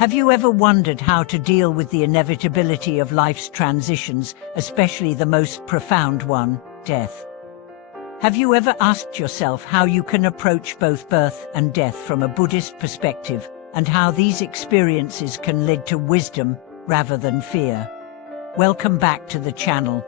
Have you ever wondered how to deal with the inevitability of life's transitions, especially the most profound one, death? Have you ever asked yourself how you can approach both birth and death from a Buddhist perspective, and how these experiences can lead to wisdom rather than fear? Welcome back to the channel.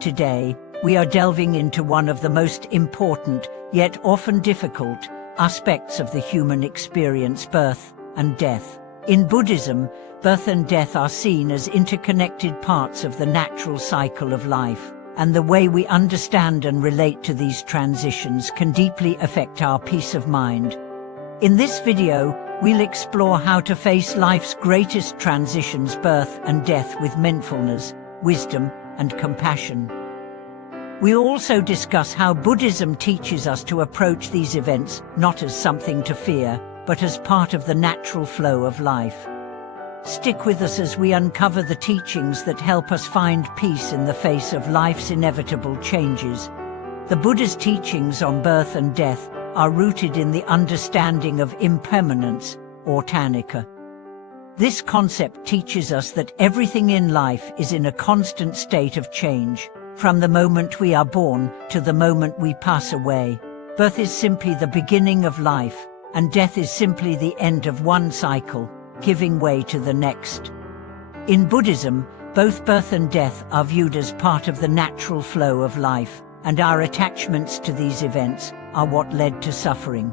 Today, we are delving into one of the most important, yet often difficult, aspects of the human experience: birth and death. In Buddhism, birth and death are seen as interconnected parts of the natural cycle of life, and the way we understand and relate to these transitions can deeply affect our peace of mind. In this video, we'll explore how to face life's greatest transitions, birth and death, with mindfulness, wisdom, and compassion. We'll also discuss how Buddhism teaches us to approach these events not as something to fear, but as part of the natural flow of life. Stick with us as we uncover the teachings that help us find peace in the face of life's inevitable changes. The Buddha's teachings on birth and death are rooted in the understanding of impermanence, or tannika. This concept teaches us that everything in life is in a constant state of change, from the moment we are born to the moment we pass away. Birth is simply the beginning of life, and death is simply the end of one cycle, giving way to the next. In Buddhism, both birth and death are viewed as part of the natural flow of life, and our attachments to these events are what led to suffering.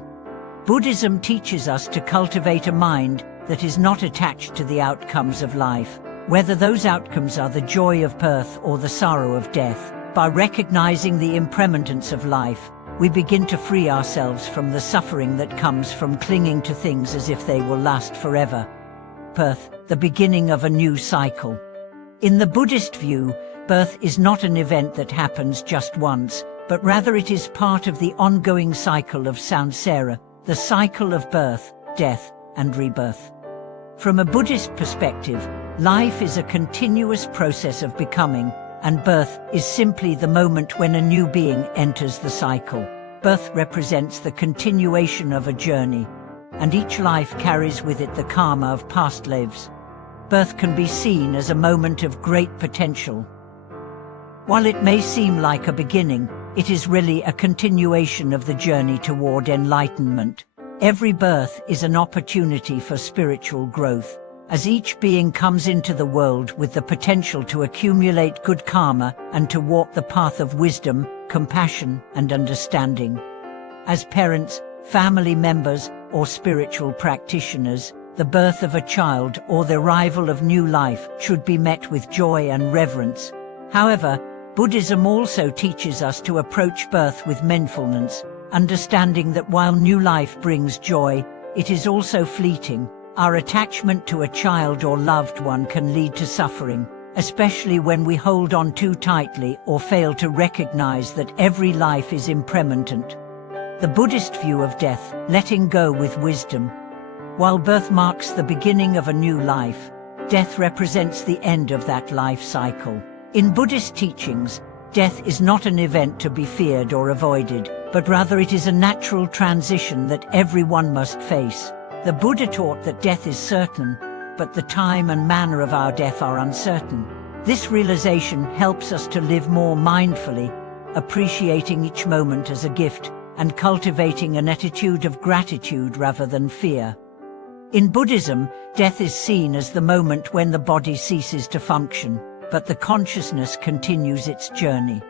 Buddhism teaches us to cultivate a mind that is not attached to the outcomes of life, whether those outcomes are the joy of birth or the sorrow of death. By recognizing the impermanence of life, we begin to free ourselves from the suffering that comes from clinging to things as if they will last forever. Birth, the beginning of a new cycle. In the Buddhist view, birth is not an event that happens just once, but rather it is part of the ongoing cycle of samsara, the cycle of birth, death, and rebirth. From a Buddhist perspective, life is a continuous process of becoming, and birth is simply the moment when a new being enters the cycle. Birth represents the continuation of a journey, and each life carries with it the karma of past lives. Birth can be seen as a moment of great potential. While it may seem like a beginning, it is really a continuation of the journey toward enlightenment. Every birth is an opportunity for spiritual growth, as each being comes into the world with the potential to accumulate good karma and to walk the path of wisdom, compassion, and understanding. As parents, family members, or spiritual practitioners, the birth of a child or the arrival of new life should be met with joy and reverence. However, Buddhism also teaches us to approach birth with mindfulness, understanding that while new life brings joy, it is also fleeting. Our attachment to a child or loved one can lead to suffering, especially when we hold on too tightly or fail to recognize that every life is impermanent. The Buddhist view of death, letting go with wisdom. While birth marks the beginning of a new life, death represents the end of that life cycle. In Buddhist teachings, death is not an event to be feared or avoided, but rather it is a natural transition that everyone must face. The Buddha taught that death is certain, but the time and manner of our death are uncertain. This realization helps us to live more mindfully, appreciating each moment as a gift and cultivating an attitude of gratitude rather than fear. In Buddhism, death is seen as the moment when the body ceases to function, but the consciousness continues its journey.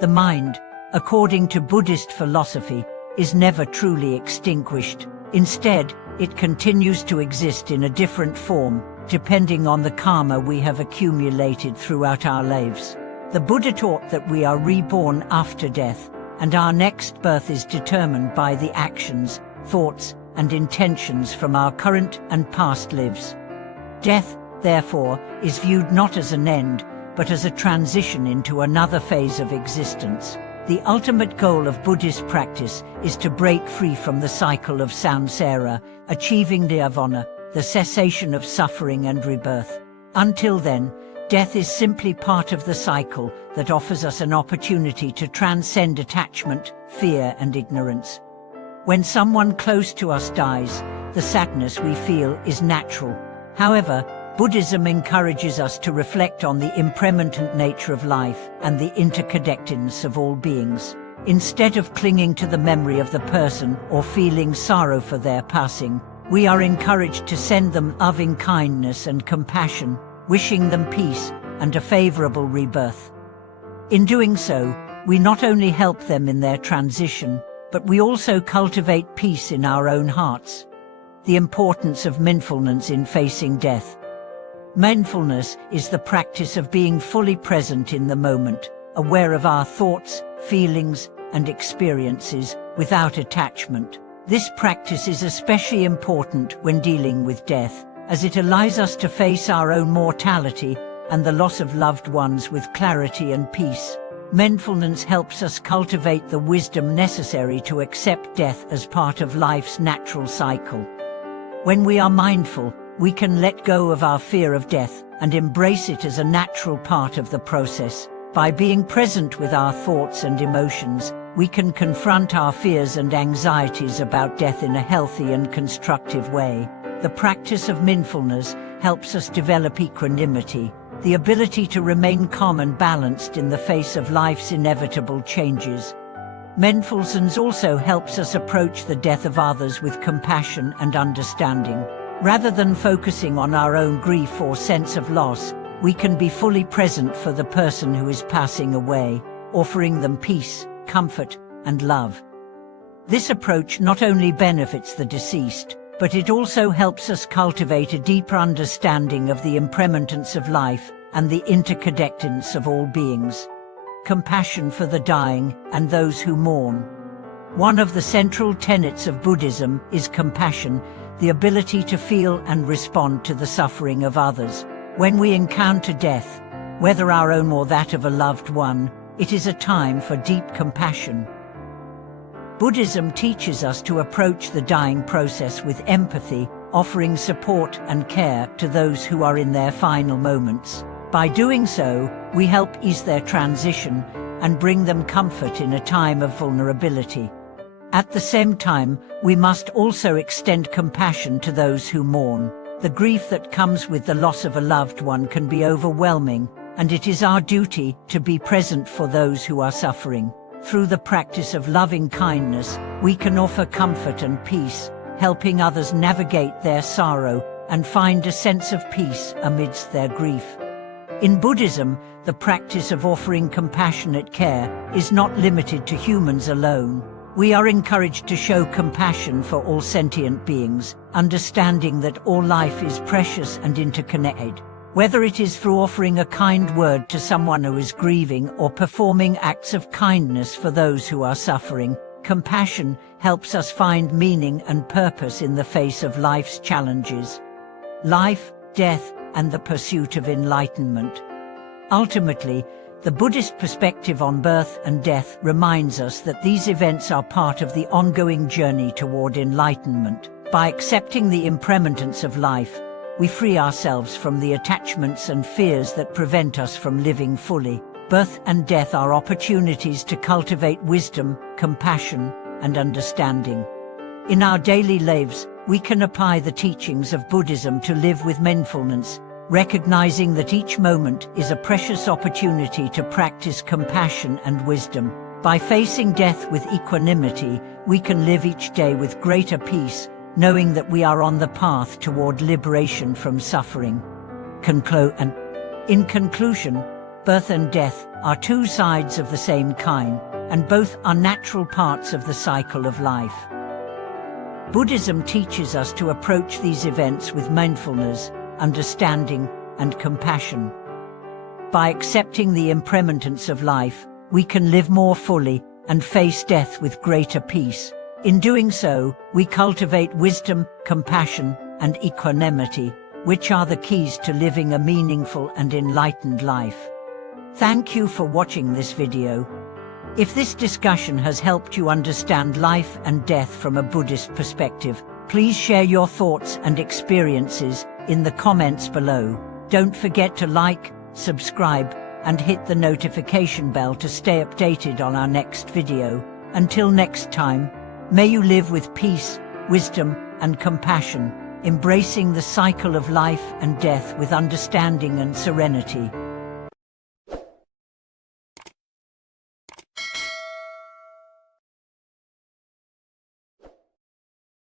The mind, according to Buddhist philosophy, is never truly extinguished. Instead, it continues to exist in a different form, depending on the karma we have accumulated throughout our lives. The Buddha taught that we are reborn after death, and our next birth is determined by the actions, thoughts, and intentions from our current and past lives. Death, therefore, is viewed not as an end, but as a transition into another phase of existence. The ultimate goal of Buddhist practice is to break free from the cycle of samsara, achieving nirvana, the cessation of suffering and rebirth. Until then, death is simply part of the cycle that offers us an opportunity to transcend attachment, fear, and ignorance. When someone close to us dies, the sadness we feel is natural. However, Buddhism encourages us to reflect on the impermanent nature of life and the interconnectedness of all beings. Instead of clinging to the memory of the person or feeling sorrow for their passing, we are encouraged to send them loving kindness and compassion, wishing them peace and a favorable rebirth. In doing so, we not only help them in their transition, but we also cultivate peace in our own hearts. The importance of mindfulness in facing death. Mindfulness is the practice of being fully present in the moment, aware of our thoughts, feelings, and experiences without attachment. This practice is especially important when dealing with death, as it allows us to face our own mortality and the loss of loved ones with clarity and peace. Mindfulness helps us cultivate the wisdom necessary to accept death as part of life's natural cycle. When we are mindful, we can let go of our fear of death and embrace it as a natural part of the process. By being present with our thoughts and emotions, we can confront our fears and anxieties about death in a healthy and constructive way. The practice of mindfulness helps us develop equanimity, the ability to remain calm and balanced in the face of life's inevitable changes. Mindfulness also helps us approach the death of others with compassion and understanding. Rather than focusing on our own grief or sense of loss, we can be fully present for the person who is passing away, offering them peace, comfort, and love. This approach not only benefits the deceased, but it also helps us cultivate a deeper understanding of the impermanence of life and the interconnectedness of all beings. Compassion for the dying and those who mourn. One of the central tenets of Buddhism is compassion, the ability to feel and respond to the suffering of others. When we encounter death, whether our own or that of a loved one, it is a time for deep compassion. Buddhism teaches us to approach the dying process with empathy, offering support and care to those who are in their final moments. By doing so, we help ease their transition and bring them comfort in a time of vulnerability. At the same time, we must also extend compassion to those who mourn. The grief that comes with the loss of a loved one can be overwhelming, and it is our duty to be present for those who are suffering. Through the practice of loving kindness, we can offer comfort and peace, helping others navigate their sorrow and find a sense of peace amidst their grief. In Buddhism, the practice of offering compassionate care is not limited to humans alone. We are encouraged to show compassion for all sentient beings, understanding that all life is precious and interconnected. Whether it is through offering a kind word to someone who is grieving or performing acts of kindness for those who are suffering, compassion helps us find meaning and purpose in the face of life's challenges. Life, death, and the pursuit of enlightenment. Ultimately, the Buddhist perspective on birth and death reminds us that these events are part of the ongoing journey toward enlightenment. By accepting the impermanence of life, we free ourselves from the attachments and fears that prevent us from living fully. Birth and death are opportunities to cultivate wisdom, compassion, and understanding. In our daily lives, we can apply the teachings of Buddhism to live with mindfulness, recognizing that each moment is a precious opportunity to practice compassion and wisdom. By facing death with equanimity, we can live each day with greater peace, knowing that we are on the path toward liberation from suffering. In conclusion, birth and death are two sides of the same coin, and both are natural parts of the cycle of life. Buddhism teaches us to approach these events with mindfulness, understanding, and compassion. By accepting the impermanence of life, we can live more fully and face death with greater peace. In doing so, we cultivate wisdom, compassion, and equanimity, which are the keys to living a meaningful and enlightened life. Thank you for watching this video. If this discussion has helped you understand life and death from a Buddhist perspective, please share your thoughts and experiences in the comments below. Don't forget to like, subscribe, and hit the notification bell to stay updated on our next video. Until next time, may you live with peace, wisdom, and compassion, embracing the cycle of life and death with understanding and serenity.